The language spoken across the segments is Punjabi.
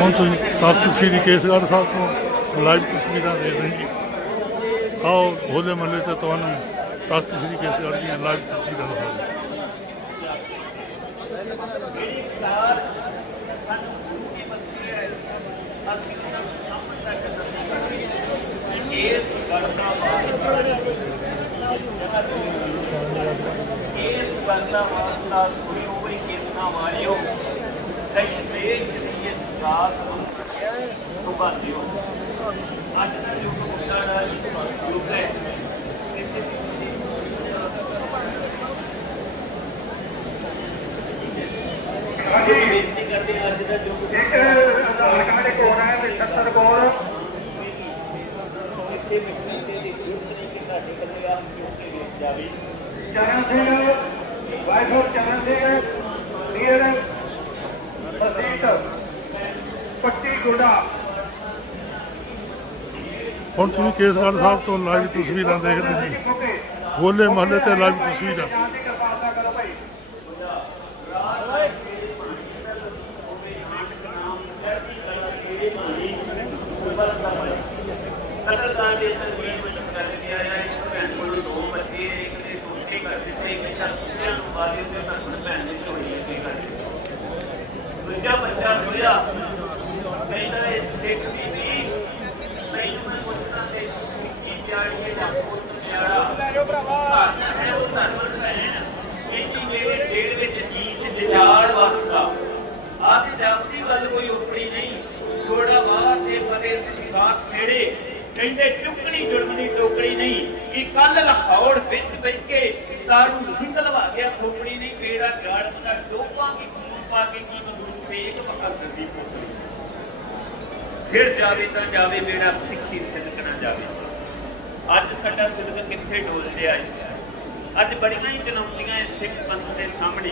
ਹੁਣ ਤੁਸੀਂ ਤਖਤ ਸ੍ਰੀ ਕੇਸਗੜ੍ਹ ਸਾਹਿਬ ਤੋਂ ਲਾਈਵ ਤਸਵੀਰਾਂ ਦੇ ਰਹੇ ਜੀ। ਆਓ, ਹੋਲੇ ਮਹੱਲੇ ਤੇ ਤੁਹਾਨੂੰ ਤਖਤ ਸ੍ਰੀ ਕੇਸਗੜ੍ਹ ਦੀਆਂ ਲਾਈਵ ਤਸਵੀਰਾਂ ਦਿਖਾਉਂਦੇ ਇਸ ਗੜਤਾ ਇਸ ਗੜਤਾ ਵਾਸਤਾ ਕੁੜੀ ਵਾਲਿਓ ਕਈ ਦੇਸ਼ ਦੀ ਇਸ ਰਾਤ ਨੂੰ ਸੁਭਾਲਿਓ ਅੱਜ ਦਾ ਯੁੱਗ ਮੁੱਦਾ ਦਾ ਯੁੱਗ ਹੈ ਕਿਸੇ ਵੀ ਅਸੀਂ ਬੇਨਤੀ ਕਰਦੇ ਹਾਂ ਅੱਜ ਦਾ ਯੁੱਗ ਇੱਕ ਆਧਾਰ ਕਾਰਡ ਇੱਕ ਹੋਰ ਹੈ ਵਿਛੱਤਰ ਕੌਰ ਕਿਸੇ ਵੀ ਬੰਦੇ ਦੀ ਜ਼ਰੂਰਤ ਨਹੀਂ ਕਿ ਸਾਡੇ ਕੋਲ ਆ ਕਿਉਂ ਕੇ ਵੇਚ ਜਾਵੇ Charan Singh wife of Charan Singh near ਮਸੀਤ ਪੱਟੀ ਗੁੱਡਾ। ਹੁਣ ਤੁਸੀਂ ਕੇਸਗੜ੍ਹ ਸਾਹਿਬ ਤੋਂ ਲਾਈਵ ਤਸਵੀਰਾਂ ਦੇਖ ਰਹੇ ਜੀ। ਹੋਲੇ ਮਹੱਲੇ ਤੇ ਲਾਈਵ ਤਸਵੀਰਾਂ। ਸ਼ਾਂਤੀ ਕਿਰਪਾਲਤਾ ਕਰੋ ਭਾਈ ਕਤਲਦਾਰ ਦੇ ਤਨਵੀਰ ਵਿੱਚ ਕਰ ਦਿੱਤਾ ਹੈ ਇੱਕ ਭੈਣ ਕੋਲ ਦੋ ਬੱਚੇ ਇੱਕ ਨੇ ਦੋਸਤੀ ਕਰ ਦਿੱਤੇ ਇੱਕ ਚਰਚਿਆਂ ਨੂੰ ਬਾਰੇ ਤੇ ਧਰਮ ਭੈਣ ਨੇ ਝੋਲੀ ਅੱਗੇ ਕਰ ਦਿੱਤੀ ਦੂਜਾ ਬੱਚਾ ਹੋਇਆ ਕਹਿੰਦਾ ਇਹ ਸਿੱਖ ਬੀਬੀ ਮੈਨੂੰ ਮੈਂ ਪੁੱਛਣਾ ਤੇ ਕੀ ਪਿਆਰੀ ਹੈ ਜਾਂ ਪੁੱਤ ਪਿਆਰਾ ਲੈ ਜਾਓ ਭਰਾਵਾ ਉਹ ਧਰਮ ਭੈਣ ਇੰਨੀ ਮੇਰੇ ਡੇਢ ਵਿੱਚ ਜੀਤ ਜਜਾੜ ਵਸਦਾ ਆਪ ਜਾਪਸੀ ਗੱਲ ਕੋਈ ਉਪੜੀ ਨਹੀਂ ਛੋੜਾ ਬਾਹਰ ਤੇ ਫਰੇ ਸੀ ਰਾਤ ਖੇੜੇ ਕਹਿੰਦੇ ਚੁੱਕਣੀ ਜੁੜਮਣੀ ਟੋਕੜੀ ਨਹੀਂ ਕਿ ਕੱਲ ਲਖੌੜ ਵਿੱਚ ਵਿੱਚ ਕੇ ਤਾਰੂ ਸਿੰਘ ਗਿਆ ਖੋਪੜੀ ਨਹੀਂ ਮੇਰਾ ਗਾੜ ਦਾ ਡੋਪਾਂ ਕੀ ਖੂਨ ਪਾ ਕੇ ਕੀ ਮਜ਼ਦੂਰ ਪੇਕ ਭਗਤ ਦੀ ਕੋਠੀ ਫਿਰ ਜਾਵੇ ਤਾਂ ਜਾਵੇ ਮੇਰਾ ਸਿੱਖੀ ਸਿਦਕ ਨਾ ਜਾਵੇ ਅੱਜ ਸਾਡਾ ਸਿਦਕ ਕਿੱਥੇ ਡੋਲ ਰਿਹਾ ਹੈ ਅੱਜ ਬੜੀਆਂ ਹੀ ਚੁਣੌਤੀਆਂ ਇਸ ਸਿੱਖ ਪੰਥ ਦੇ ਸਾਹਮਣੇ।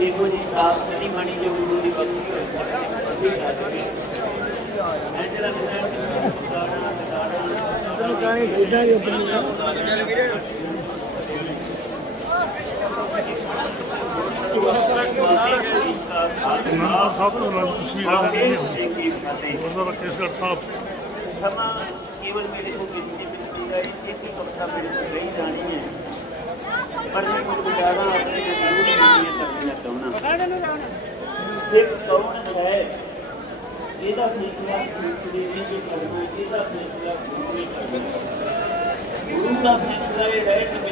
ਇਹੋ ਜੀ ਖਾਸ ਨਹੀਂ ਬਣੀ ਜੋ ਗੁਰੂ ਦੀ ਬਖਸ਼ੀ ਹੋਈ। ਹੈ ਇੱਕ ਹੀ ਕਮਰਾ ਮੇਰੇ ਕੋਲ ਰਹੀ ਜਾਣੀ ਹੈ ਪਰ ਮੈਂ گرو کا فیصلہ یہ ہے کہ